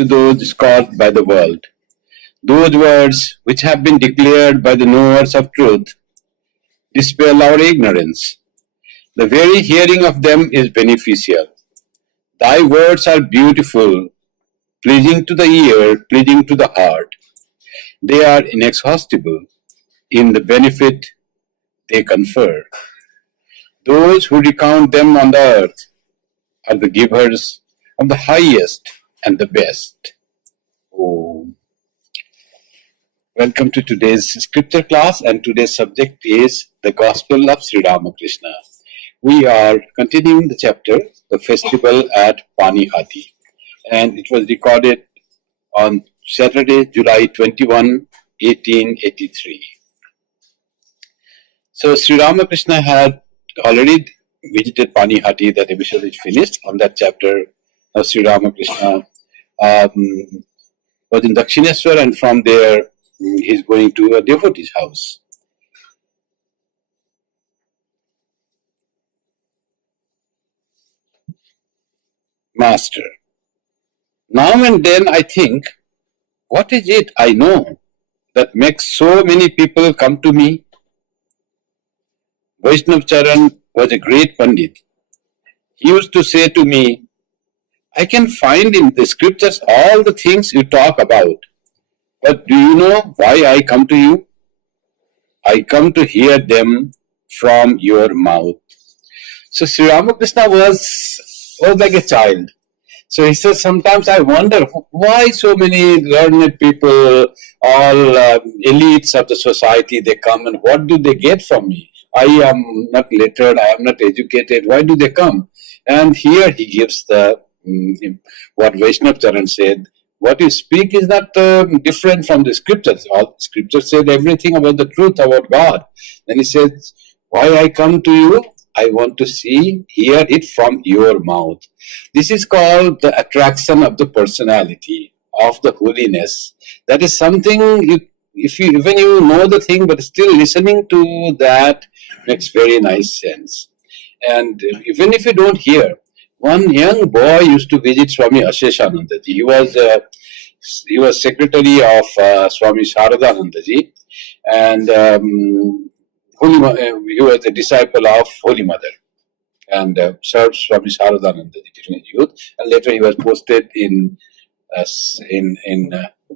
to those scoffed by the world. Those words which have been declared by the knowers of truth dispel our ignorance. The very hearing of them is beneficial. Thy words are beautiful, pleasing to the ear, pleasing to the heart. They are inexhaustible in the benefit they confer. Those who recount them on the earth are the givers of the highest and the best. Oh. Welcome to today's scripture class, and today's subject is the Gospel of Sri Ramakrishna. We are continuing the chapter, the festival at Panihati, and it was recorded on Saturday, July 21, 1883. So Sri Ramakrishna had already visited Panihati. That episode is finished. On that chapter, Sri Ramakrishna was in Dakshineswar, and from there he's going to a devotee's house. Master. Now and then I think, what is it I know that makes so many people come to me? Vaishnav Charan was a great Pandit. He used to say to me, I can find in the scriptures all the things you talk about. But do you know why I come to you? I come to hear them from your mouth. So Sri Ramakrishna was like a child. So he says, sometimes I wonder why so many learned people, all elites of the society, they come, and what do they get from me? I am not lettered, I am not educated, why do they come? And here he gives the what Vaishnav Charan said, what you speak is not different from the scriptures. All scriptures said everything about the truth, about God. Then he says, why I come to you? I want to hear it from your mouth. This is called the attraction of the personality, of the holiness. That is something, even you know the thing, but still listening to that makes very nice sense. And even if you don't hear, one young boy used to visit Swami Asheshanandaji. He was secretary of Swami Sharadanandaji, and he was a disciple of Holy Mother, and served Swami Sharadanandaji during his youth. And later he was posted in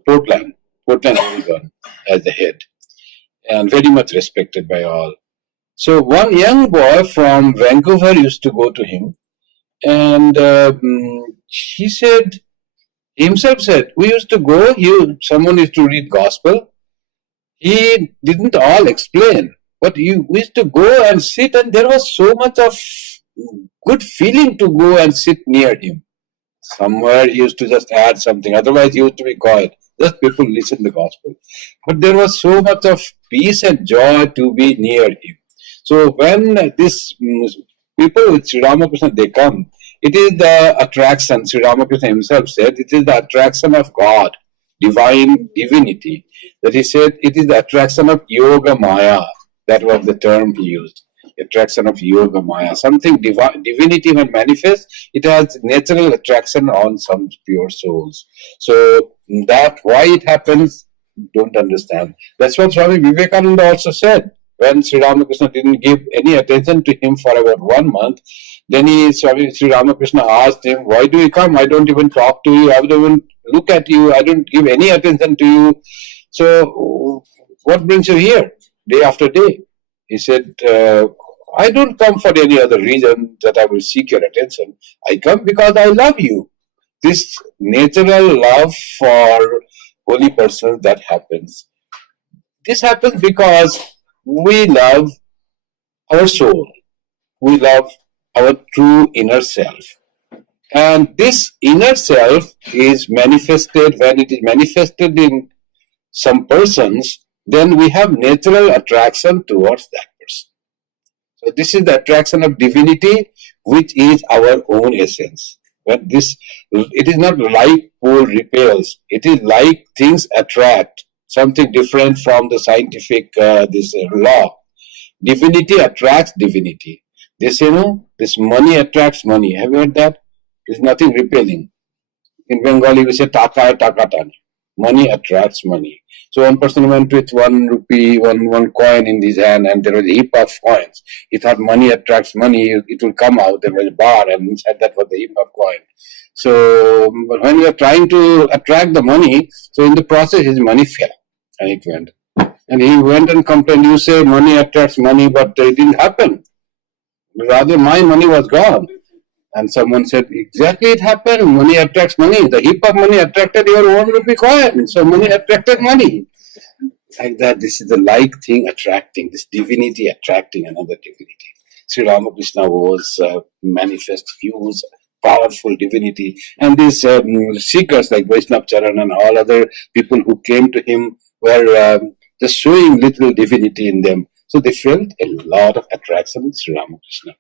Portland, Oregon, as the head, and very much respected by all. So one young boy from Vancouver used to go to him. And he himself said, we used to go, someone used to read gospel. He didn't all explain, but we used to go and sit, and there was so much of good feeling to go and sit near him. Somewhere he used to just add something, otherwise he used to be quiet. Just people listen to the gospel. But there was so much of peace and joy to be near him. So when this people with Sri Ramakrishna, they come, it is the attraction. Sri Ramakrishna himself said, it is the attraction of God, divinity. That he said, it is the attraction of Yoga Maya. That was the term he used. Attraction of Yoga Maya. Something divinity when manifests, it has natural attraction on some pure souls. So that why it happens, don't understand. That's what Swami Vivekananda also said. When Sri Ramakrishna didn't give any attention to him for about 1 month, then Sri Ramakrishna asked him, why do you come? I don't even talk to you. I don't even look at you. I don't give any attention to you. So what brings you here day after day? He said, I don't come for any other reason that I will seek your attention. I come because I love you. This natural love for holy persons that happens. This happens because we love our soul. We love our true inner self. And this inner self is manifested, when it is manifested in some persons, then we have natural attraction towards that person. So this is the attraction of divinity, which is our own essence. When it is not like pole repels, it is like things attract, something different from the scientific law. Divinity attracts divinity. They say, no, this money attracts money. Have you heard that? There's nothing repelling. In Bengali, we say taka tani. Money attracts money. So one person went with 1 rupee, one coin in his hand, and there was a heap of coins. He thought money attracts money, it will come out. There was a bar, and inside that was the heap of coin. So when we are trying to attract the money, so in the process his money fell, and it went. And he went and complained, you say money attracts money, but it didn't happen. Rather, my money was gone. And someone said, exactly, it happened. Money attracts money. The heap of money attracted your 1 rupee coin. So money attracted money. Like that, this is the like thing attracting, this divinity attracting another divinity. Sri Ramakrishna was manifest, huge, powerful divinity. And these seekers like Vaishnav Charan and all other people who came to him were just showing little divinity in them. So they felt a lot of attraction with Sri Ramakrishna.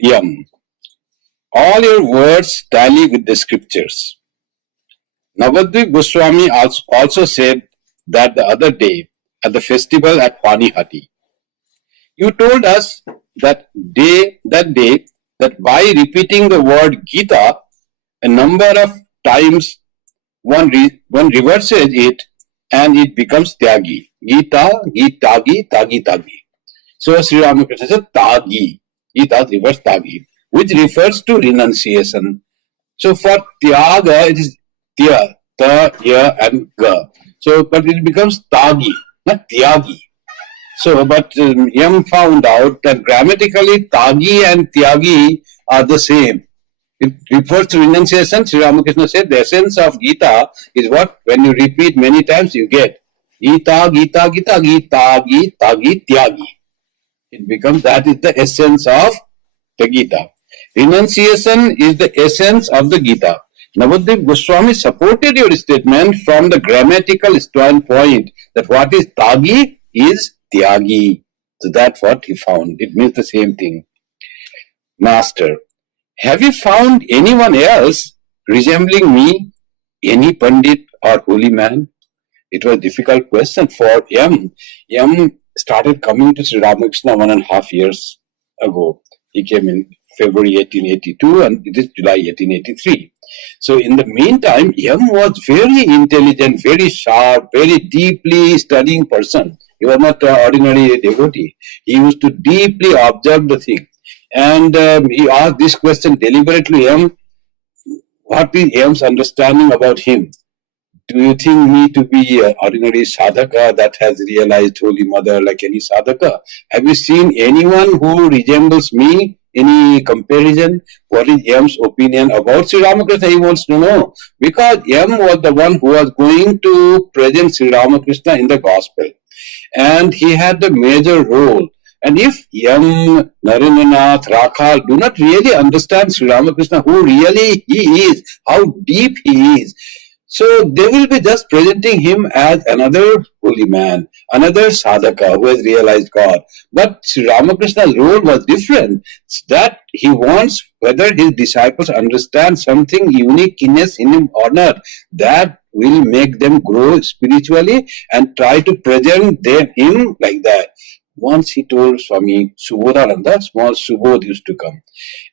Yam. All your words tally with the scriptures. Navadvip Goswami also said that the other day at the festival at Panihati. You told us that day that by repeating the word Gita a number of times one reverses it and it becomes Tyagi. Gita, Gitagi, Tagi, Tagi. So Sri Ramakrishna said Tagi. Gita reverse Tagi, which refers to renunciation. So for Tyaga, it is Tya, Ta, Ya, and Ga. So, but it becomes Tagi, not Tyagi. So, but Yam found out that grammatically Tagi and Tyagi are the same. It refers to renunciation. Sri Ramakrishna said the essence of Gita is what? When you repeat many times, you get Gita, Gita, Gita, Gita, Gita, Tyagi. It becomes, that is the essence of the Gita. Renunciation is the essence of the Gita. Navadvip Goswami supported your statement from the grammatical standpoint that what is Tagi is Tyagi. So that's what he found. It means the same thing. Master, have you found anyone else resembling me, any Pandit or holy man? It was a difficult question for Yam. Yam started coming to Sri Ramakrishna 1.5 years ago. He came in February 1882 and it is July 1883. So in the meantime, Yam was very intelligent, very sharp, very deeply studying person. He was not an ordinary devotee. He used to deeply observe the thing. And he asked this question deliberately, Yam, what is Yam's understanding about him? Do you think me to be an ordinary sadhaka that has realized Holy Mother like any sadhaka? Have you seen anyone who resembles me? Any comparison? What is Yam's opinion about Sri Ramakrishna? He wants to know. Because Yam was the one who was going to present Sri Ramakrishna in the gospel. And he had the major role. And if Yam, Narendranath, Rakhal do not really understand Sri Ramakrishna, who really he is, how deep he is, so they will be just presenting him as another holy man, another sadhaka who has realized God. But Sri Ramakrishna's role was different. That he wants whether his disciples understand something uniqueness in him or not. That will make them grow spiritually and try to present him like that. Once he told Swami Subodhananda, small Subodh used to come,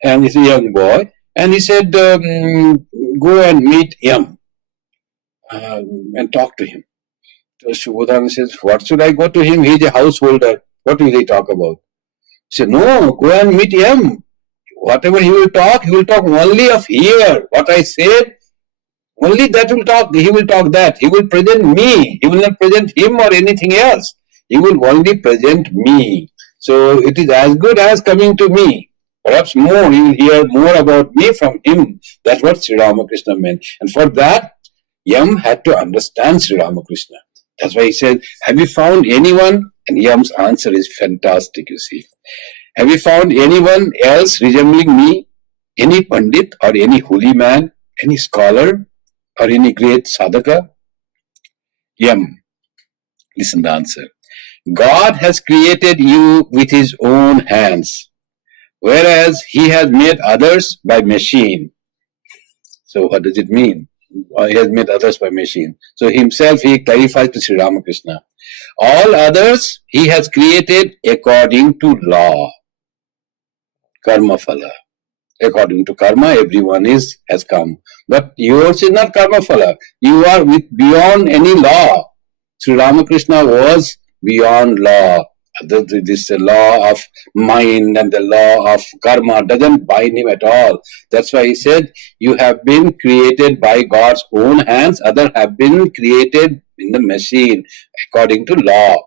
and he's a young boy, and he said, go and meet Yam. And talk to him. So Subodhananda says, what should I go to him? He's a householder. What will he talk about? He said, no, go and meet him. Whatever he will talk only of here. What I said, only that will talk. He will talk that. He will present me. He will not present him or anything else. He will only present me. So it is as good as coming to me. Perhaps more, you will hear more about me from him. That's what Sri Ramakrishna meant. And for that, Yam had to understand Sri Ramakrishna. That's why he said, have you found anyone? And Yam's answer is fantastic, you see. Have you found anyone else resembling me? Any Pandit or any holy man? Any scholar? Or any great sadhaka? Yam, listen to the answer. God has created you with his own hands, whereas he has made others by machine. So what does it mean? He has made others by machine. So himself he clarifies to Sri Ramakrishna. All others he has created according to law. Karma phala. According to karma, everyone has come. But yours is not karma phala. You are beyond any law. Sri Ramakrishna was beyond law. This law of mind and the law of karma doesn't bind him at all. That's why he said, you have been created by God's own hands, others have been created in the machine according to law.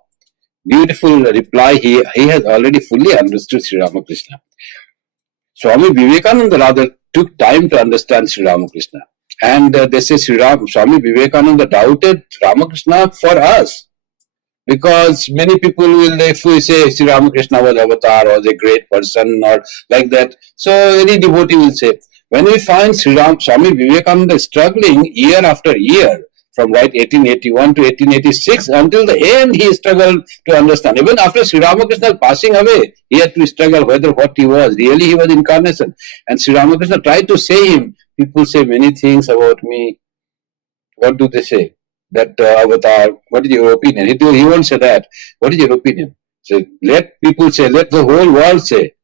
Beautiful reply. He has already fully understood Sri Ramakrishna. Swami Vivekananda rather took time to understand Sri Ramakrishna. And they say Swami Vivekananda doubted Ramakrishna for us. Because many people will, if we say Sri Ramakrishna was avatar, was a great person, or like that, so any devotee will say, when we find Swami Vivekananda struggling year after year, from right 1881 to 1886, until the end he struggled to understand. Even after Sri Ramakrishna passing away, he had to struggle whether what he was, really he was incarnation. And Sri Ramakrishna tried to say him, people say many things about me. What do they say? That avatar, what is your opinion? He won't say that. What is your opinion? So let people say, let the whole world say.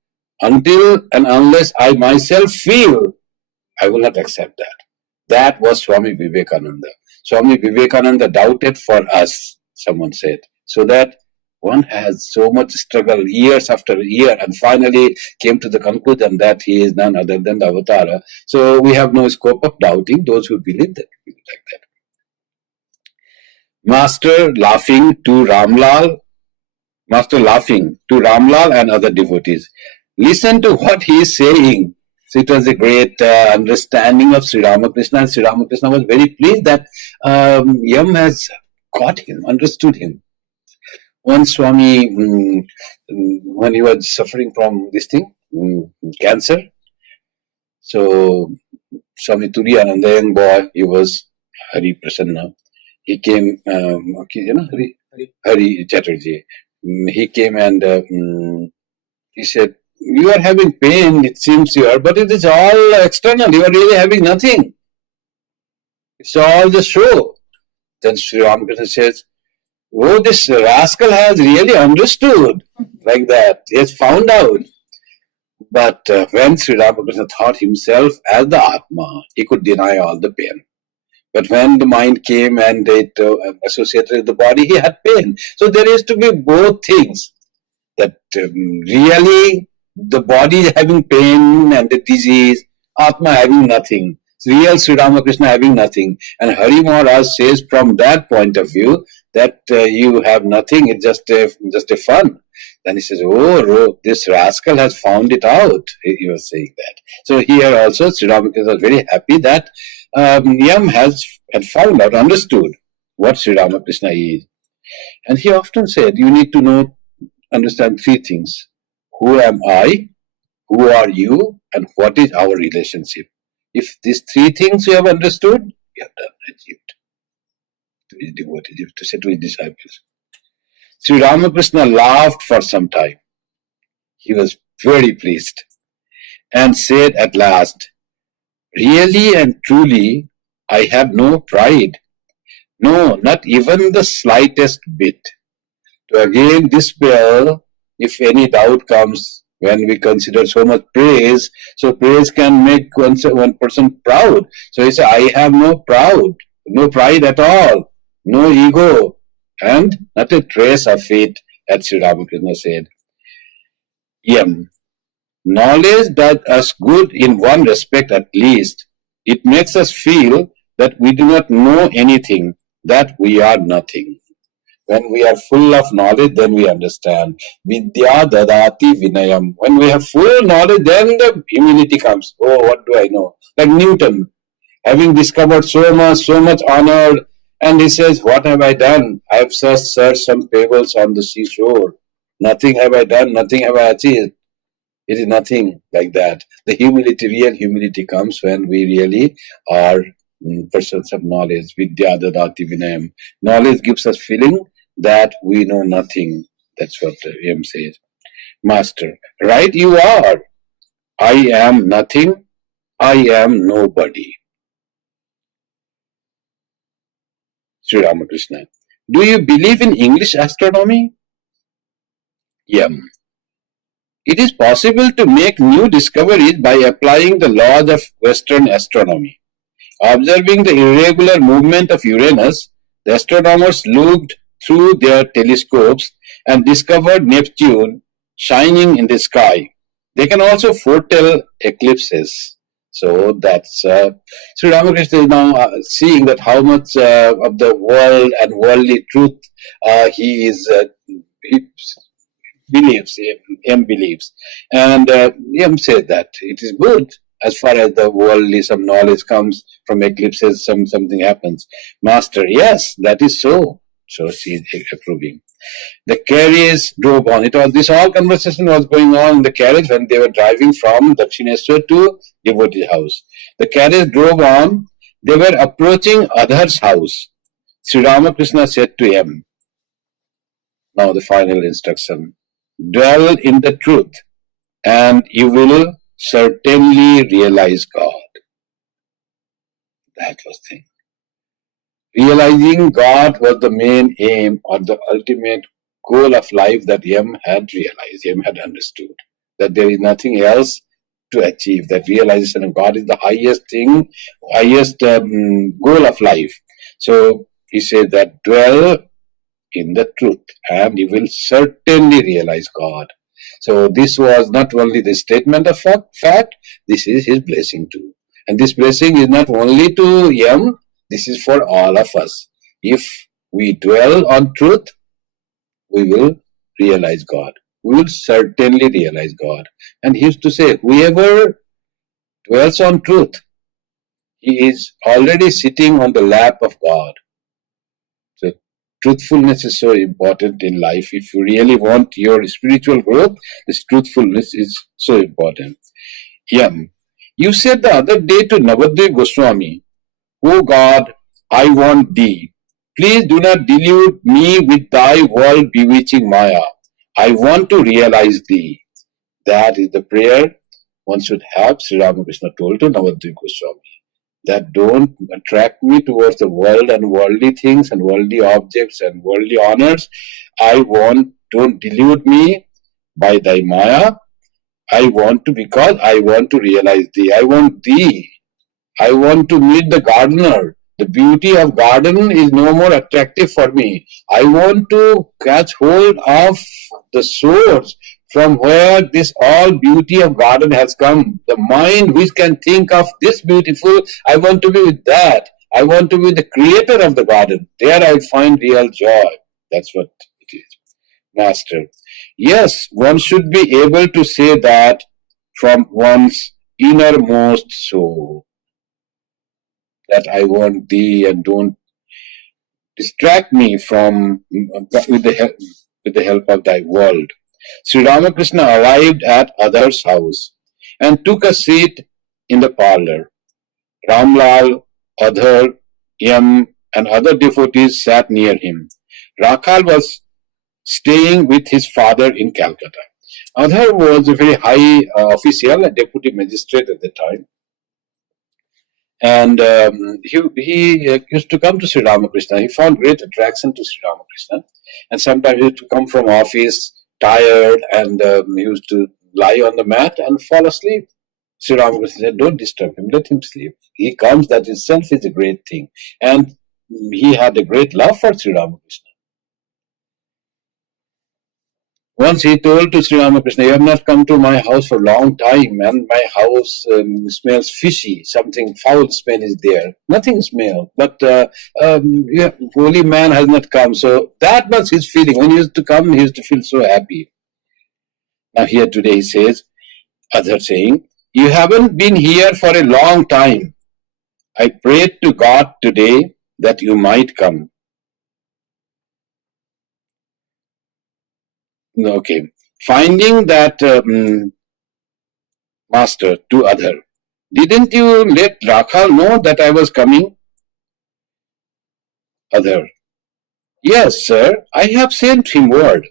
Until and unless I myself feel, I will not accept that. That was Swami Vivekananda. Swami Vivekananda doubted for us, someone said. So that one has so much struggle years after year and finally came to the conclusion that he is none other than the avatar. So we have no scope of doubting those who believe that like that. Master laughing to Ramlal and other devotees. Listen to what he is saying. So it was a great understanding of Sri Ramakrishna, and Sri Ramakrishna was very pleased that Yam has got him, understood him. One Swami, when he was suffering from this thing, cancer, so Swami Turiyananda, young boy, he was Hari Prasanna. He came, Hari Chatterjee. He came and he said, you are having pain, it seems you are, but it is all external. You are really having nothing. It's all the show. Then Sri Ramakrishna says, oh, this rascal has really understood like that. He has found out. But when Sri Ramakrishna thought himself as the Atma, he could deny all the pain. But when the mind came and it associated with the body, he had pain. So there is to be both things. That really the body is having pain and the disease, Atma having nothing. Real Sri Ramakrishna having nothing. And Hari Maharaj says from that point of view that you have nothing, it's just a fun. Then he says, oh, this rascal has found it out. He was saying that. So here also Sri Ramakrishna was very happy that Yam had found out, understood what Sri Ramakrishna is. And he often said, you need to understand three things. Who am I? Who are you? And what is our relationship? If these three things you have understood, you have done, achieved. To his devotees, to say to his disciples. Sri Ramakrishna laughed for some time. He was very pleased and said at last, really and truly, I have no pride. No, not even the slightest bit. To again dispel if any doubt comes when we consider so much praise. So praise can make one person proud. So he said, I have no pride at all, no ego, and not a trace of it, as Sri Ramakrishna said. Yam. Knowledge does us good in one respect at least. It makes us feel that we do not know anything, that we are nothing. When we are full of knowledge, then we understand. Vidya dadati vinayam. When we have full knowledge, then the humility comes. Oh, what do I know? Like Newton, having discovered so much honored, and he says, what have I done? I have searched some pebbles on the seashore. Nothing have I done, nothing have I achieved. It is nothing like that. The humility, real humility comes when we really are persons of knowledge. Vidya dadati vinayam. Knowledge gives us feeling that we know nothing. That's what M says. Master, right you are. I am nothing. I am nobody. Sri Ramakrishna. Do you believe in English astronomy? Yam. It is possible to make new discoveries by applying the laws of Western astronomy. Observing the irregular movement of Uranus, the astronomers looked through their telescopes and discovered Neptune shining in the sky. They can also foretell eclipses. So that's Sri Ramakrishna is now seeing that how much of the world and worldly truth he believes, M believes. And M said that it is good as far as the worldly, some knowledge comes from eclipses, something happens. Master, yes, that is so. So she is approving. The carriage drove on. This all conversation was going on in the carriage when they were driving from Dakshineswar to devotee house. The carriage drove on. They were approaching Adhar's house. Sri Ramakrishna said to him, now the final instruction, dwell in the truth and you will certainly realize God. That was the thing. Realizing God was the main aim or the ultimate goal of life that Yam had realized, Yam had understood. That there is nothing else to achieve. That realization of God is the highest thing, highest goal of life. So he said that dwell in the truth and you will certainly realize God. So this was not only the statement of fact, this is his blessing too. And this blessing is not only to Yam, this is for all of us. If we dwell on truth, we will realize God. We will certainly realize God. And he used to say, whoever dwells on truth, he is already sitting on the lap of God. So truthfulness is so important in life. If you really want your spiritual growth, this truthfulness is so important. Yam, you said the other day to Navadvip Goswami, O God, I want thee. Please do not delude me with thy world bewitching Maya. I want to realize thee. That is the prayer one should have, Sri Ramakrishna told to Navadvip Goswami. That don't attract me towards the world and worldly things and worldly objects and worldly honors. Don't delude me by thy Maya. Because I want to realize thee. I want thee. I want to meet the gardener. The beauty of garden is no more attractive for me. I want to catch hold of the source from where this all beauty of garden has come. The mind which can think of this beautiful, I want to be with that. I want to be the creator of the garden. There I find real joy. That's what it is. Master. Yes, one should be able to say that from one's innermost soul. That I want thee and don't distract me from with the help of thy world. Sri Ramakrishna arrived at Adhar's house and took a seat in the parlor. Ramlal, Adhar, Yam and other devotees sat near him. Rakhal was staying with his father in Calcutta. Adhar was a very high official, a deputy magistrate at the time. And he used to come to Sri Ramakrishna. He found great attraction to Sri Ramakrishna. And sometimes he used to come from office tired and he used to lie on the mat and fall asleep. Sri Ramakrishna said, don't disturb him, let him sleep. He comes, that itself is a great thing. And he had a great love for Sri Ramakrishna. Once he told to Sri Ramakrishna, you have not come to my house for a long time and my house smells fishy, something foul smell is there. Nothing smell, but holy man has not come. So that was his feeling. When he used to come, he used to feel so happy. Now here today he says, Adhar saying, you haven't been here for a long time. I prayed to God today that you might come. Okay. Finding that master to Adhar, didn't you let Rakhal know that I was coming? Adhar, yes, sir, I have sent him word.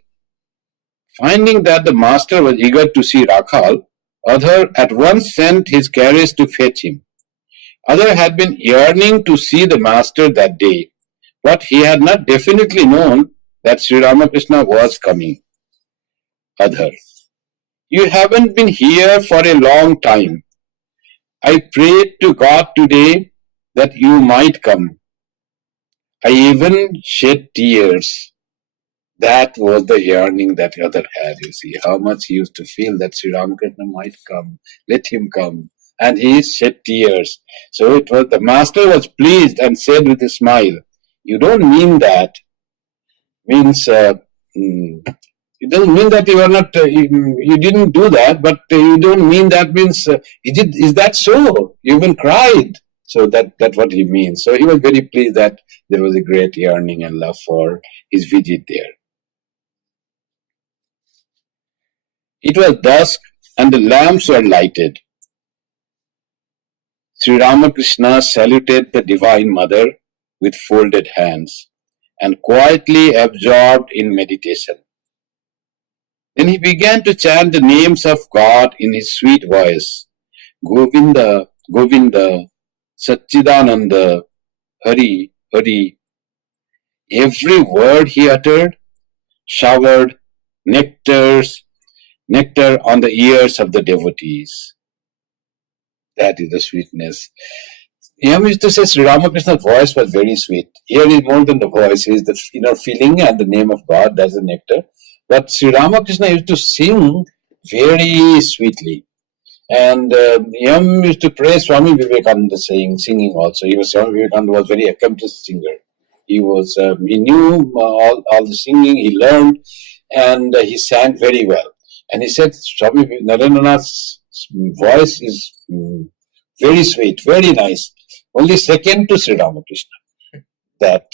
Finding that the master was eager to see Rakhal, Adhar at once sent his carriage to fetch him. Adhar had been yearning to see the master that day, but he had not definitely known that Sri Ramakrishna was coming. Adhar, You haven't been here for a long time. I prayed to God today that you might come. I even shed tears. That was the yearning that the other had, you see, how much he used to feel that Sri Ramakrishna might come, let him come. And he shed tears. So it was, the master was pleased and said with a smile, you don't mean that. Means, it doesn't mean that you are not, you didn't do that, but you don't mean that means, is that so? You even cried. So that's what he means. So he was very pleased that there was a great yearning and love for his visit there. It was dusk and the lamps were lighted. Sri Ramakrishna saluted the Divine Mother with folded hands and quietly absorbed in meditation. Then he began to chant the names of God in his sweet voice. Govinda, Govinda, Satchidananda, Hari, Hari. Every word he uttered showered nectar on the ears of the devotees. That is the sweetness. Yam used to say Sri Ramakrishna's voice was very sweet. Here is more than the voice, is the inner feeling and the name of God, that's the nectar. But Sri Ramakrishna used to sing very sweetly. And Yam used to praise Swami Vivekananda singing also. Swami Vivekananda was very accomplished singer. He knew all the singing, he learned, and he sang very well. And he said Swami Narendranath's voice is very sweet, very nice. Only second to Sri Ramakrishna. That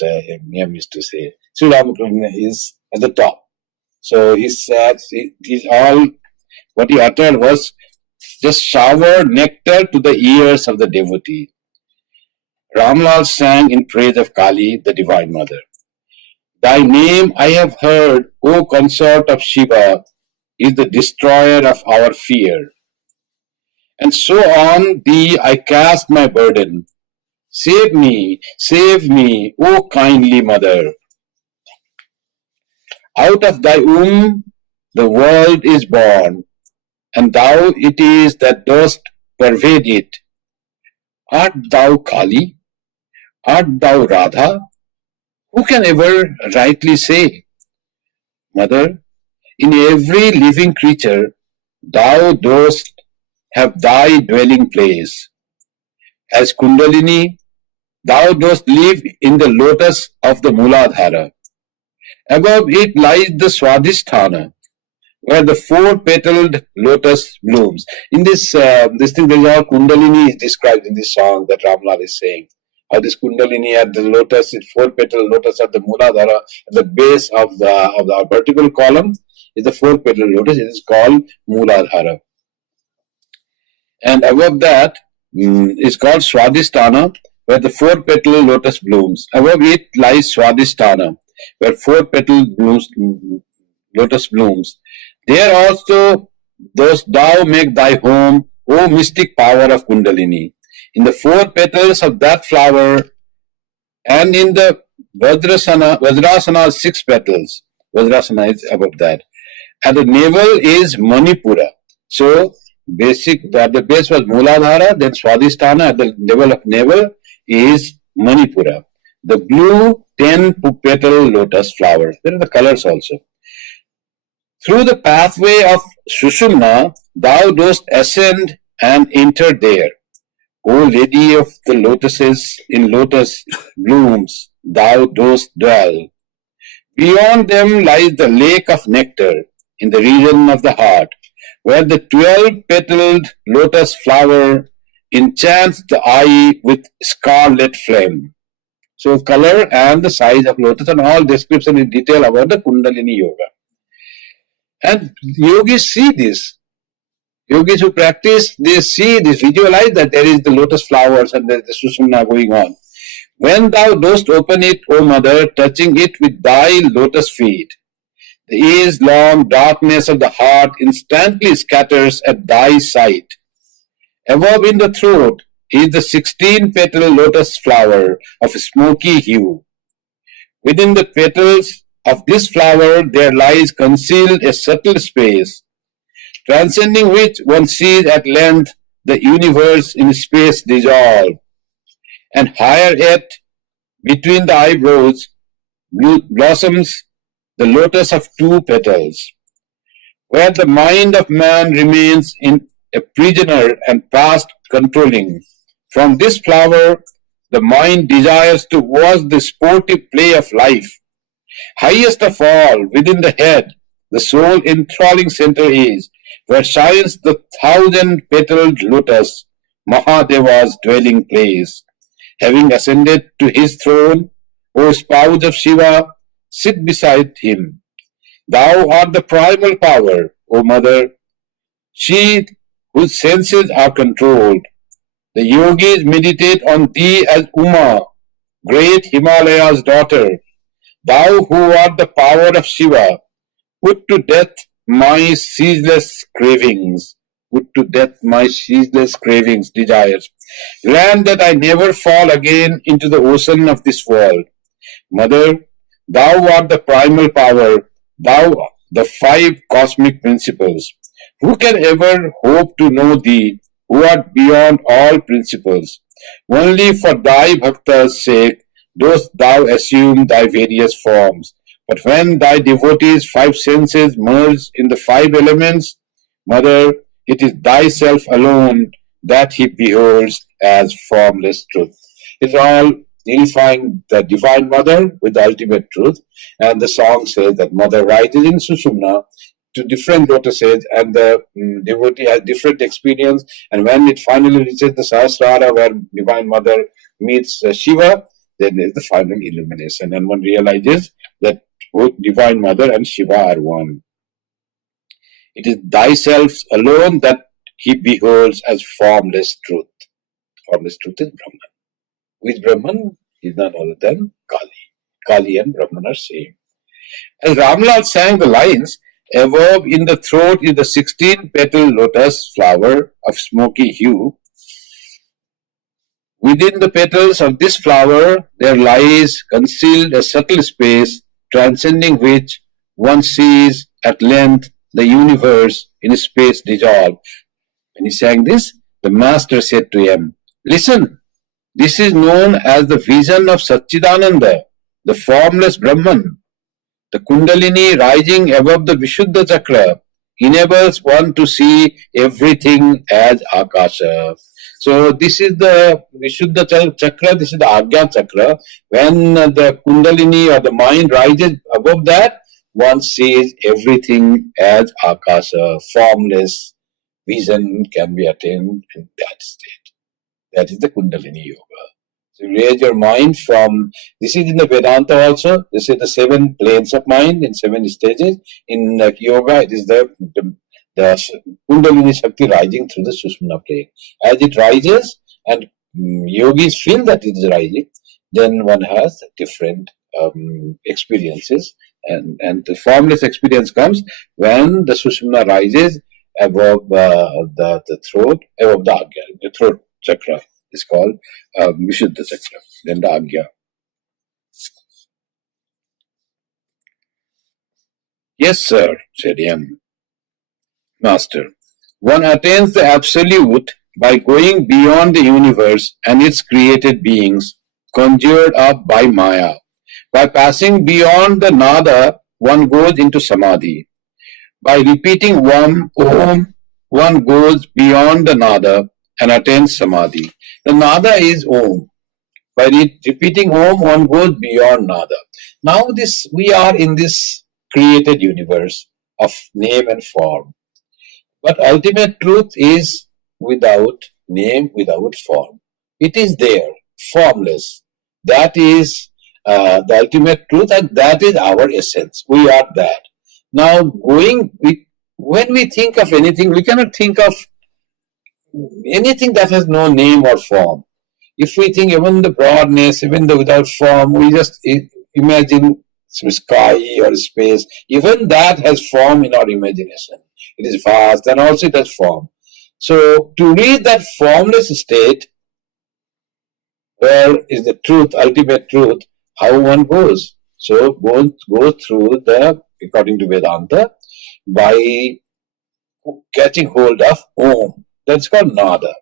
Yam used to say. Sri Ramakrishna is at the top. So he's all, what he uttered was just shower nectar to the ears of the devotee. Ramlal sang in praise of Kali, the Divine Mother. Thy name I have heard, O consort of Shiva, is the destroyer of our fear. And so on thee I cast my burden. Save me, O kindly Mother. Out of thy womb the world is born, and thou it is that dost pervade it. Art thou Kali? Art thou Radha? Who can ever rightly say? Mother, in every living creature thou dost have thy dwelling place. As Kundalini, thou dost live in the lotus of the Muladhara. Above it lies the Swadhisthana, where the four-petaled lotus blooms. In this thing, there is all Kundalini is described in this song that Ramlal is saying. How this Kundalini at the lotus, its four-petaled lotus at the Muladhara, at the base of the vertical column is the four-petaled lotus. It is called Muladhara. And above that is called Swadhisthana, where the four-petaled lotus blooms. Above it lies Swadhisthana, where four-petaled lotus blooms. There also dost thou make thy home, O mystic power of Kundalini. In the four petals of that flower, and in the Vajrasana 6 petals. Vajrasana is above that. At the navel is Manipura. So, at the base was Muladhara, then Swadhisthana, at the level of navel is Manipura. The blue 10-petal lotus flower. There are the colors also. Through the pathway of Sushumna, thou dost ascend and enter there. O Lady of the lotuses in lotus blooms, thou dost dwell. Beyond them lies the lake of nectar in the region of the heart, where the 12-petaled lotus flower enchants the eye with scarlet flame. So color and the size of lotus and all description in detail about the Kundalini Yoga. And yogis see this. Yogis who practice, they see this, visualize that there is the lotus flowers and there is the Sushumna going on. When thou dost open it, O Mother, touching it with thy lotus feet, the age-long darkness of the heart instantly scatters at thy sight. Above in the throat is the 16-petal lotus flower of smoky hue. Within the petals of this flower there lies concealed a subtle space. transcending which one sees at length the universe in space dissolve, and higher yet, between the eyebrows, blossoms the lotus of two petals, where the mind of man remains in a prisoner and past controlling. From this flower, the mind desires to watch the sportive play of life. Highest of all, within the head, the soul enthralling center is, where shines the thousand-petaled lotus, Mahadeva's dwelling place. Having ascended to his throne, O spouse of Shiva, sit beside him. Thou art the primal power, O mother, she whose senses are controlled. The yogis meditate on thee as Uma, great Himalaya's daughter. Thou who art the power of Shiva, put to death my ceaseless cravings. Put to death my ceaseless cravings, desires. Grant that I never fall again into the ocean of this world. Mother, thou art the primal power, thou the five cosmic principles. Who can ever hope to know thee, who art beyond all principles? Only for thy bhakta's sake dost thou assume thy various forms. But when thy devotees' five senses merge in the five elements, Mother, it is thyself alone that he beholds as formless truth. It's all unifying the Divine Mother with the ultimate truth. And the song says that Mother rises in Sushumna to different lotuses, and the devotee has different experience. And when it finally reaches the Sahasrara, where Divine Mother meets Shiva, then there is the final illumination. And one realizes that both Divine Mother and Shiva are one. It is thyself alone that he beholds as formless truth. Formless truth is Brahman. Who is Brahman? He is none other than Kali. Kali and Brahman are same. As Ramlal sang the lines, above in the throat is the 16-petal lotus flower of smoky hue. Within the petals of this flower there lies concealed a subtle space, transcending which one sees at length the universe in space dissolve. When he sang this, the master said to him, listen, this is known as the vision of Satchidananda, the formless Brahman. The Kundalini rising above the Vishuddha Chakra enables one to see everything as Akasha. So this is the Vishuddha Chakra, this is the Agya Chakra. When the Kundalini or the mind rises above that, one sees everything as Akasha, formless. Vision can be attained in that state. That is the Kundalini Yoga. So raise your mind from, this is in the Vedanta also, this is the 7 planes of mind in 7 stages. In yoga, it is the Kundalini Shakti rising through the Sushumna plane. As it rises and yogis feel that it is rising, then one has different experiences. And the formless experience comes when the Sushumna rises above the throat, above the Agya, the throat chakra is called Vishuddha Chakra, then the Agya. Yes, sir, said him. Master, one attains the absolute by going beyond the universe and its created beings, conjured up by Maya. By passing beyond the nada, one goes into samadhi. By repeating Om, one goes beyond the nada and attains samadhi. The nada is Om. By repeating Om, one goes beyond nada. Now we are in this created universe of name and form. But ultimate truth is without name, without form. It is there, formless. That is the ultimate truth, and that is our essence. We are that. Now, when we think of anything, we cannot think of anything that has no name or form. If we think even the broadness, even the without form, we just imagine some sky or space. Even that has form in our imagination. It is vast and also it has form. So, to reach that formless state, where is the truth, ultimate truth, how one goes. So, go through according to Vedanta, by catching hold of Om. That's called Nada.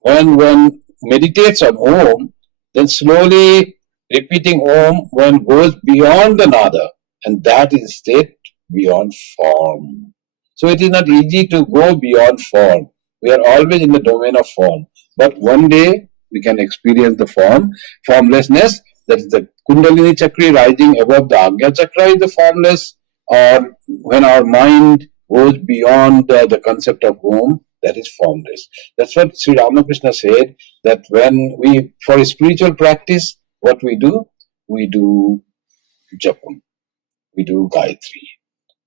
When one meditates on Om, then slowly repeating Om, one goes beyond the Nada, and that is state beyond form. So it is not easy to go beyond form. We are always in the domain of form. But one day we can experience the formlessness. That is the Kundalini chakra rising above the Agya chakra is the formless. Or when our mind goes beyond the concept of Om, that is formless. That's what Sri Ramakrishna said, that when we, for spiritual practice, what we do Japam, we do Gayatri,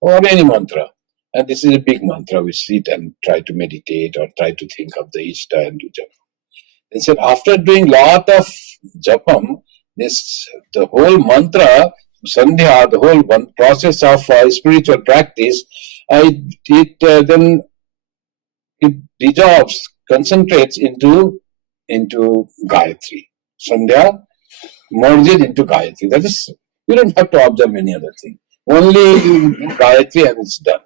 or any mantra. And this is a big mantra. We sit and try to meditate or try to think of the Ishta and do Japam. They said after doing lot of Japam, the whole mantra, Sandhya, the whole one process of spiritual practice, then it dissolves, concentrates into Gayatri. Sandhya merges into Gayatri. That is, you don't have to observe any other thing. Only Gayatri and it's done.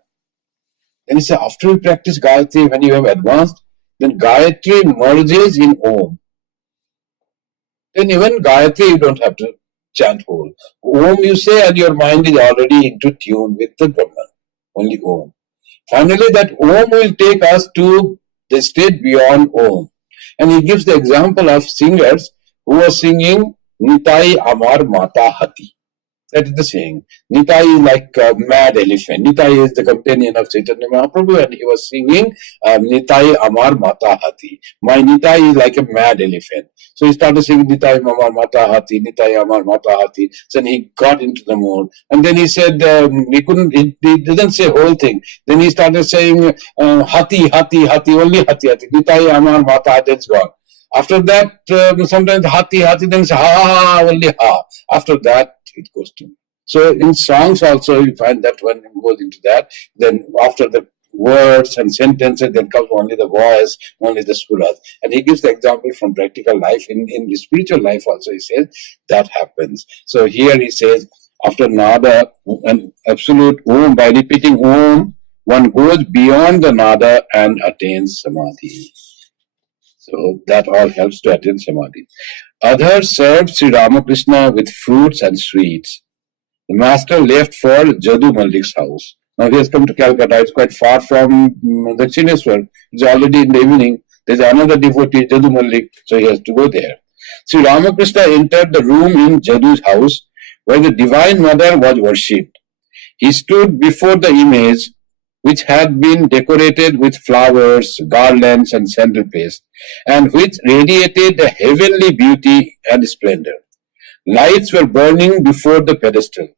Then he said, after you practice Gayatri, when you have advanced, then Gayatri merges in Om. Then even Gayatri you don't have to chant whole. Om you say and your mind is already into tune with the Brahman. Only Om. Finally that Om will take us to the state beyond Om. And he gives the example of singers who are singing Nitai Amar Mata Hati. That is the saying. Nitai is like a mad elephant. Nitai is the companion of Chaitanya Mahaprabhu and he was singing Nitai Amar Mata Hati. My Nitai is like a mad elephant. So he started singing Nitai Amar Mata Hati, Nitai Amar Mata Hati. Then he got into the mode. And then he said, he didn't say whole thing. Then he started saying Hati, Hati, Hati, only Hati, Hati. Nitai Amar Mata Hati, it's gone. After that, sometimes Hati, Hati, then say ha, only ha. After that, it goes to. So in songs also you find that when it goes into that, then after the words and sentences, then comes only the voice, only the suras. And he gives the example from practical life. In the spiritual life also he says that happens. So here he says, after Nada and absolute Om, by repeating Om, one goes beyond the Nada and attains Samadhi. So that all helps to attain Samadhi. Others served Sri Ramakrishna with fruits and sweets. The master left for Jadu Mallik's house. Now he has come to Calcutta. It's quite far from Dakshineswar. It's already in the evening. There's another devotee, Jadu Mallik, so he has to go there. Sri Ramakrishna entered the room in Jadu's house where the Divine Mother was worshipped. He stood before the image which had been decorated with flowers, garlands and sandal paste, and which radiated a heavenly beauty and splendor. Lights were burning before the pedestal.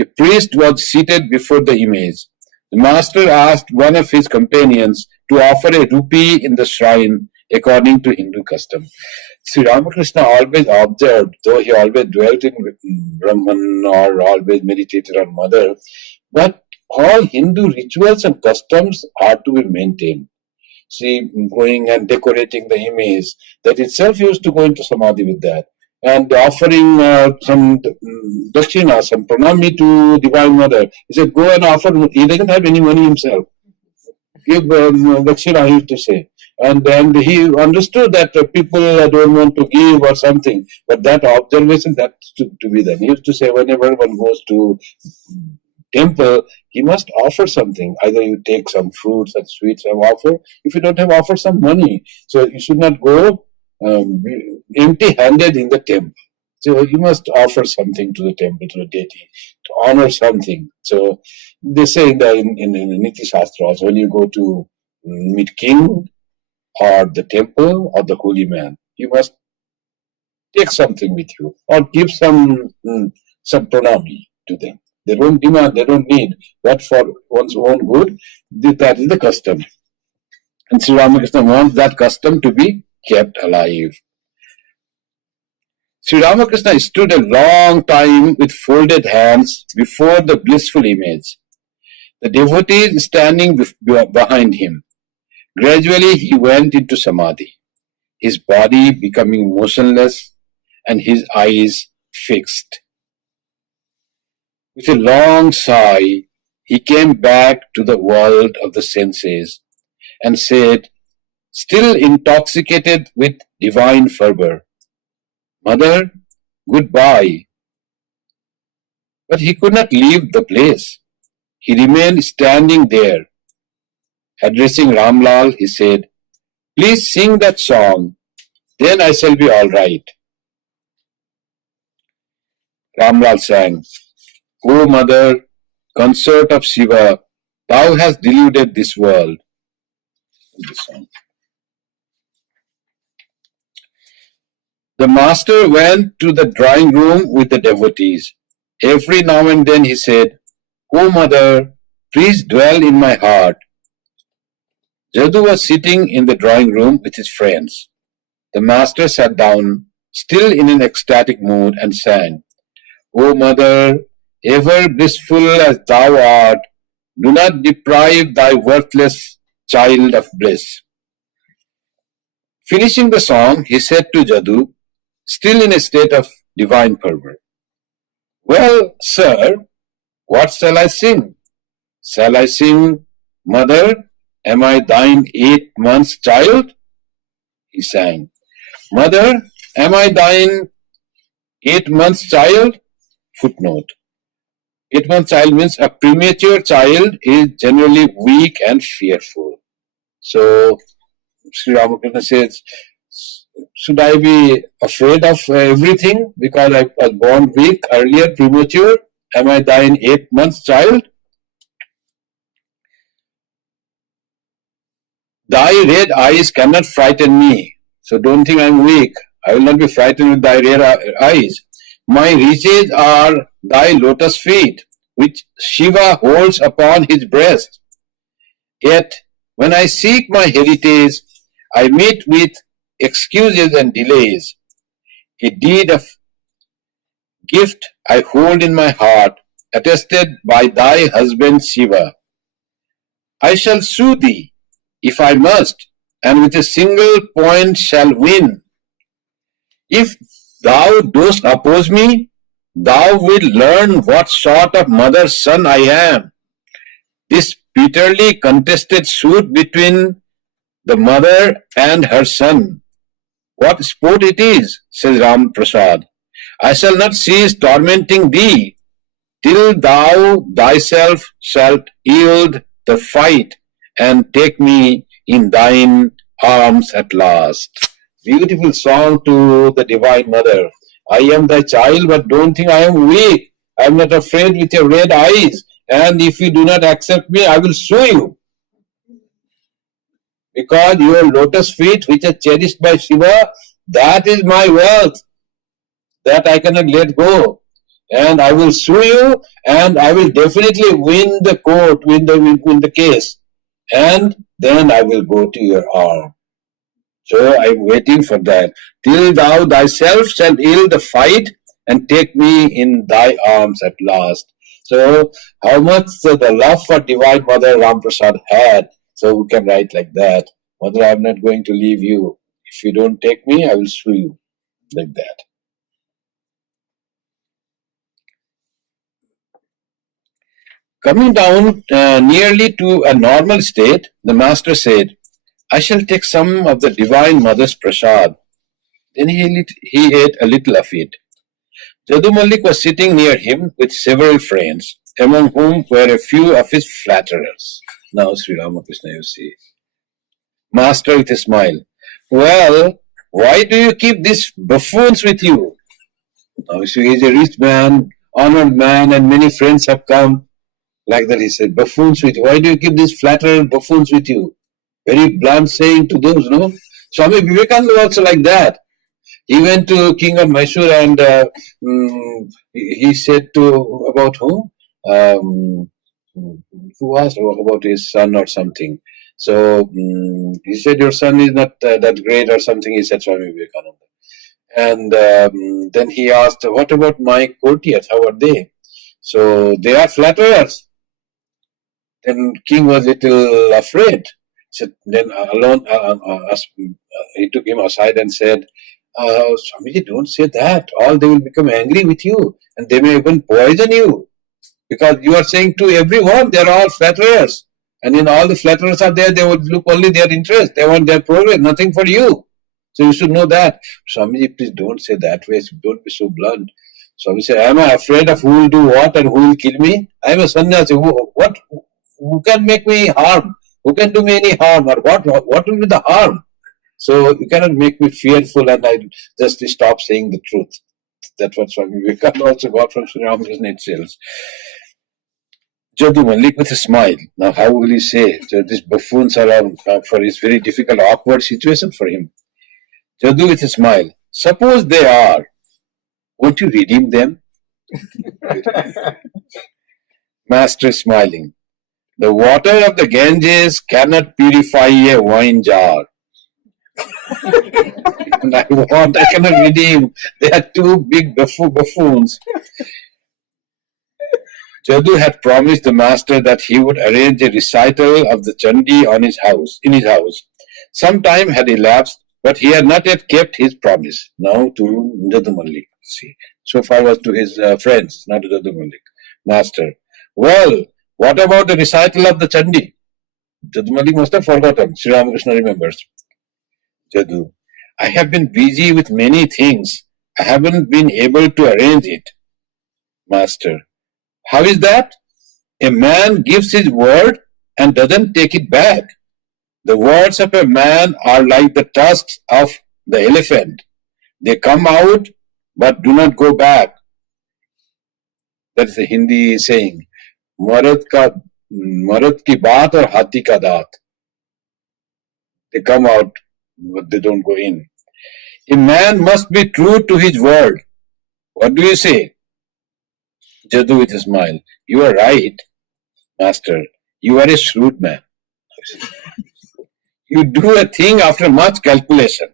A priest was seated before the image. The master asked one of his companions to offer a rupee in the shrine according to Hindu custom. Sri Ramakrishna always observed, though he always dwelt in Brahman or always meditated on Mother, but all Hindu rituals and customs are to be maintained. See, going and decorating the image, that itself used to go into Samadhi with that. And offering some dakshina, some pranami to Divine Mother. He said, go and offer. He doesn't have any money himself. Give dakshina, he used to say. And then he understood that people don't want to give or something. But that observation, that's to be done. He used to say, whenever one goes to temple, he must offer something. Either you take some fruits and sweets and offer. If you don't have, offer some money. So you should not go empty-handed in the temple. So you must offer something to the temple, to the deity, to honor something. So they say in the Niti Shastra also, when you go to meet king or the temple or the holy man, you must take something with you or give some pranami to them. They don't demand, they don't need, but for one's own good, that is the custom. And Sri Ramakrishna wants that custom to be kept alive. Sri Ramakrishna stood a long time with folded hands before the blissful image. The devotees standing behind him. Gradually he went into Samadhi, his body becoming motionless and his eyes fixed. With a long sigh, he came back to the world of the senses and said, still intoxicated with divine fervor, "Mother, goodbye." But he could not leave the place. He remained standing there. Addressing Ramlal, he said, "Please sing that song, then I shall be all right." Ramlal sang, "O mother, consort of Shiva, thou hast deluded this world." The master went to the drawing room with the devotees. Every now and then he said, "O mother, please dwell in my heart." Jadu was sitting in the drawing room with his friends. The master sat down, still in an ecstatic mood, and sang, "O mother, ever blissful as thou art, do not deprive thy worthless child of bliss." Finishing the song, he said to Jadu, still in a state of divine fervor, "Well, sir, what shall I sing? Shall I sing, 'Mother, am I thine 8 months child?'" He sang, "Mother, am I thine 8 months child?" Footnote. 8 month child means a premature child is generally weak and fearful. So, Sri Ramakrishna says, should I be afraid of everything because I was born weak, earlier, premature? Am I thine 8 months child? Thy red eyes cannot frighten me. So don't think I'm weak. I will not be frightened with thy red eyes. My riches are thy lotus feet, which Shiva holds upon his breast. Yet, when I seek my heritage, I meet with excuses and delays. A deed of gift I hold in my heart, attested by thy husband Shiva. I shall sue thee, if I must, and with a single point shall win. If thou dost oppose me, thou wilt learn what sort of mother's son I am. This bitterly contested suit between the mother and her son. What sport it is, says Ram Prasad. I shall not cease tormenting thee till thou thyself shalt yield the fight and take me in thine arms at last. Beautiful song to the Divine Mother. I am thy child, but don't think I am weak. I am not afraid with your red eyes. And if you do not accept me, I will sue you. Because your lotus feet, which are cherished by Shiva, that is my wealth. That I cannot let go. And I will sue you, and I will definitely win the court, win the case. And then I will go to your arm. So I am waiting for that. Till thou thyself shalt yield the fight and take me in thy arms at last. So how much the love for Divine Mother Ram Prasad had. So we can write like that. Mother, I am not going to leave you. If you don't take me, I will sue you. Like that. Coming down nearly to a normal state, the master said, I shall take some of the Divine Mother's prasad. Then he ate a little of it. Jadu Malik was sitting near him with several friends, among whom were a few of his flatterers. Now Sri Ramakrishna, you see. Master with a smile. Well, why do you keep these buffoons with you? Now you see, he is a rich man, honored man, and many friends have come. Like that he said, buffoons with you. Why do you keep these flatterer buffoons with you? Very blunt saying to those, no? Swami Vivekananda also like that. He went to King of Mysore and he said to, about whom? Who asked about his son or something. So he said, your son is not that great or something, he said, Swami Vivekananda. And then he asked, what about my courtiers? How are they? So they are flatterers. Then king was a little afraid. So then alone, he took him aside and said, Swamiji, don't say that. All they will become angry with you and they may even poison you. Because you are saying to everyone, they are all flatterers. And in all the flatterers are there, they would look only their interest. They want their progress, nothing for you. So you should know that. Swamiji, please don't say that way. Don't be so blunt. Swami said, am I afraid of who will do what and who will kill me? I am a sannyasi. Who can make me harm? Who can do me any harm? Or what will be the harm? So you cannot make me fearful and I just stop saying the truth. That's what Swami Vivekananda also got from Sri Ramakrishna itself. Jadu Malik with a smile. Now how will he say? So these buffoons are for his very difficult, awkward situation for him. Jadu with a smile. Suppose they are. Won't you redeem them? Master smiling. The water of the Ganges cannot purify a wine jar. I cannot redeem. They are two big buffoons. Jadu had promised the master that he would arrange a recital of the Chandi in his house. Some time had elapsed, but he had not yet kept his promise. Now to Jadu Malik. See, so far was to his friends, not to Jadu Malik. Master. Well, what about the recital of the Chandi? Jadu Malik must have forgotten. Sri Ramakrishna remembers. Jadu. I have been busy with many things. I haven't been able to arrange it. Master. How is that? A man gives his word and doesn't take it back. The words of a man are like the tusks of the elephant. They come out but do not go back. That is a Hindi saying. Marad ki baat aur hathi ka daat. They come out but they don't go in. A man must be true to his word. What do you say? Jadu with a smile. You are right, Master. You are a shrewd man. You do a thing after much calculation.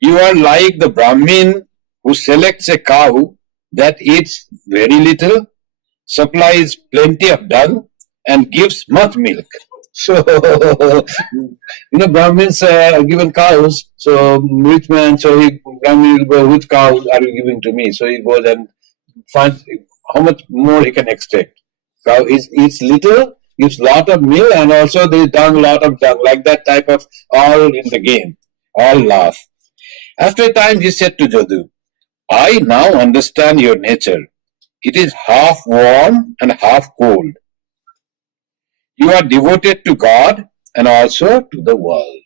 You are like the Brahmin who selects a cow that eats very little, supplies plenty of dung, and gives much milk. So, Brahmins are given cows. So, rich man, Brahmin will go, which cows are you giving to me? So, he goes and finds how much more he can extract. Cow eats little, gives lot of milk, and also there is lot of dung, like that type of all in the game. All laugh. After a time, he said to Jadu, I now understand your nature. It is half warm and half cold. You are devoted to God and also to the world.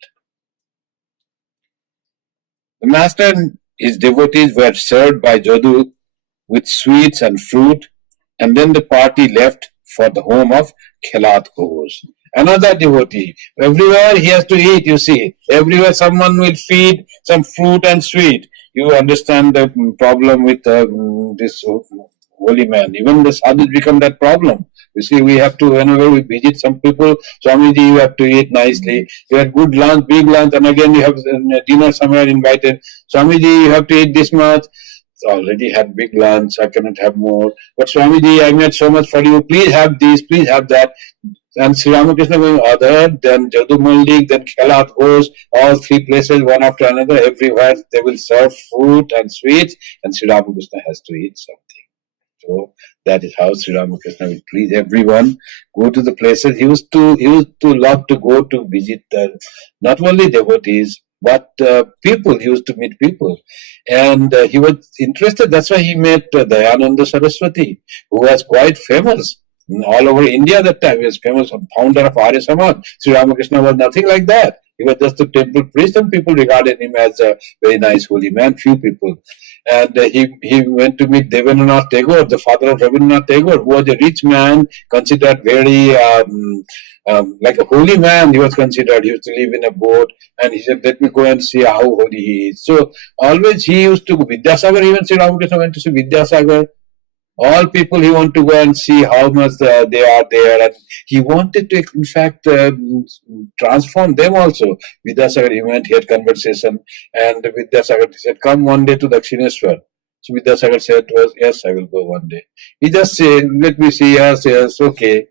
The master and his devotees were served by Jadu with sweets and fruit, and then the party left for the home of Khelat Ghosh. Another devotee. Everywhere he has to eat, you see. Everywhere someone will feed some fruit and sweet. You understand the problem with this holy man. Even the sadhus become that problem. You see, we have to, whenever we visit some people, Swamiji, you have to eat nicely. You have good lunch, big lunch, and again you have dinner somewhere invited. Swamiji, you have to eat this much. Already had big lunch, I cannot have more. But Swamiji, I made so much for you. Please have this, please have that. And Sri Ramakrishna going other, then Jadu Malik, then Khelat Ghosh, all three places, one after another, everywhere they will serve fruit and sweets, and Sri Ramakrishna has to eat something. So that is how Sri Ramakrishna will please everyone. Go to the places. He used to love to go to visit not only devotees, but people. He used to meet people. And he was interested. That's why he met Dayananda Saraswati, who was quite famous. All over India at that time, he was famous, founder of Arya Samaj. Sri Ramakrishna was nothing like that. He was just a temple priest, and people regarded him as a very nice holy man, few people. And he went to meet Devendranath Tagore, the father of Rabindranath Tagore, who was a rich man, considered very like a holy man. He was considered. He used to live in a boat, and he said, "Let me go and see how holy he is." So always he used to go. Vidyasagar, even Sri Ramakrishna went to see Vidyasagar. All people he wanted to go and see how much they are there, and he wanted to, in fact, transform them also. Vidyasagar, he went, he had conversation, and Vidyasagar said, "Come one day to Dakshineshwar." So Vidyasagar said to us, "Yes, I will go one day." He just said, "Let me see, yes, okay."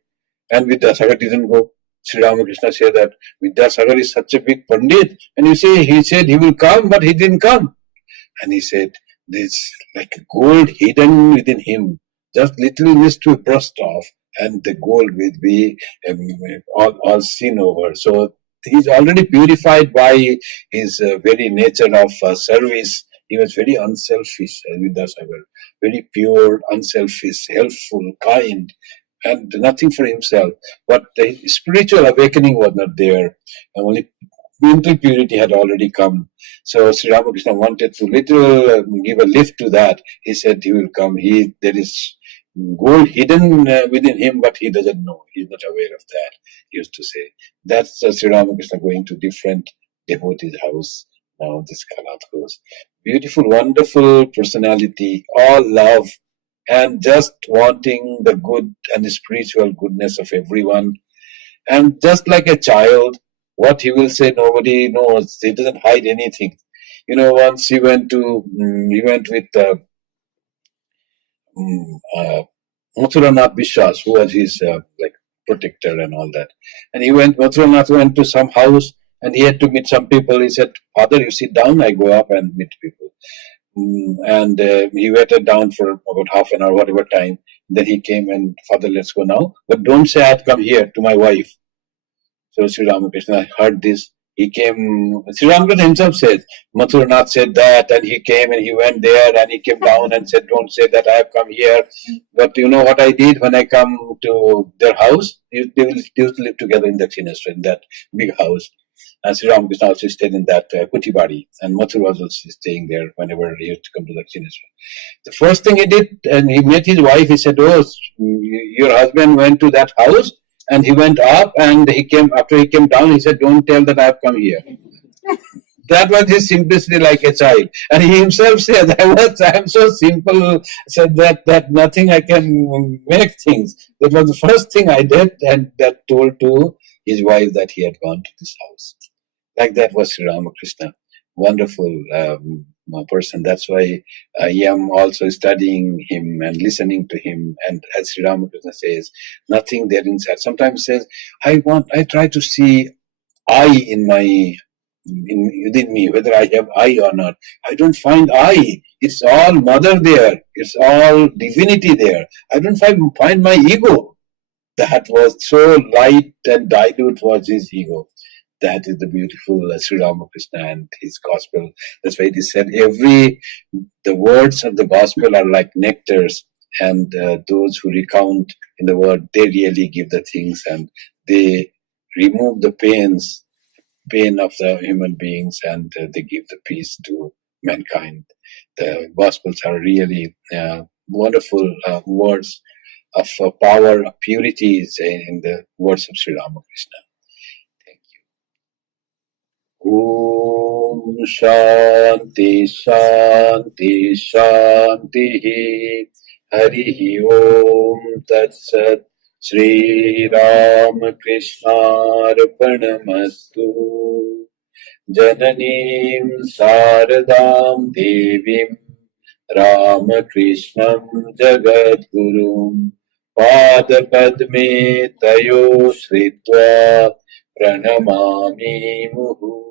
And Vidyasagar didn't go. Sri Ramakrishna said that Vidyasagar is such a big Pandit, and you see, he said he will come, but he didn't come. And he said, there's like gold hidden within him. just little mist will burst off, and the gold will be all seen over. So he's already purified by his very nature of service. He was very unselfish, Vidyasagar, very pure, unselfish, helpful, kind, and nothing for himself. But the spiritual awakening was not there. Only mental purity had already come. So Sri Ramakrishna wanted to little give a lift to that. He said he will come. There is gold hidden within him, but he doesn't know. He's not aware of that. He used to say. That's Sri Ramakrishna going to different devotees' house. Now this Kalat goes. Beautiful, wonderful personality, all love, and just wanting the good and the spiritual goodness of everyone. And just like a child, what he will say, nobody knows. He doesn't hide anything. Once he went with Mathuranath Vishwas, who was his protector and all that. And Mathuranath went to some house and he had to meet some people. He said, "Father, you sit down, I go up and meet people." And he waited down for about half an hour, whatever time. Then he came and, "Father, let's go now. But don't say I had come here to my wife." So Sri Ramakrishna heard this. He came, Sri Ramakrishna himself says, Mathuranath said that, and he came and he went there and he came down and said, "Don't say that I have come here." But you know what I did when I come to their house? They used to live together in Dakshineshwar, in that big house. And Sri Ramakrishna also stayed in that Kutibadi, and Mathur was also staying there whenever he used to come to Dakshineshwar. The first thing he did, and he met his wife, he said, "Oh, your husband went to that house, and he went up, and after he came down, he said, 'Don't tell that I have come here.'" That was his simplicity, like a child. And he himself said, I am so simple, said that nothing I can make things. That was the first thing I did, and that told to his wife that he had gone to this house. Like that was Sri Ramakrishna. Wonderful person. That's why I am also studying him and listening to him. And as Sri Ramakrishna says, nothing there inside. Sometimes says, I try to see I within me, whether I have I or not. I don't find I. It's all mother there. It's all divinity there. I don't find my ego. That was so light and dilute was his ego. That is the beautiful Sri Ramakrishna and his gospel. That's why it is said the words of the gospel are like nectars, and those who recount in the word, they really give the things and they remove the pain of the human beings, and they give the peace to mankind. The gospels are really wonderful words of power, of purity in the words of Sri Ramakrishna. Om Shanti Shanti Shanti Hari Om Tat Sat Sri Ramakrishna Arpanamastu Jananim Saradam Devim Ramakrishnam Jagadgurum Padapadme Tayo Shritva Pranamami Muhu.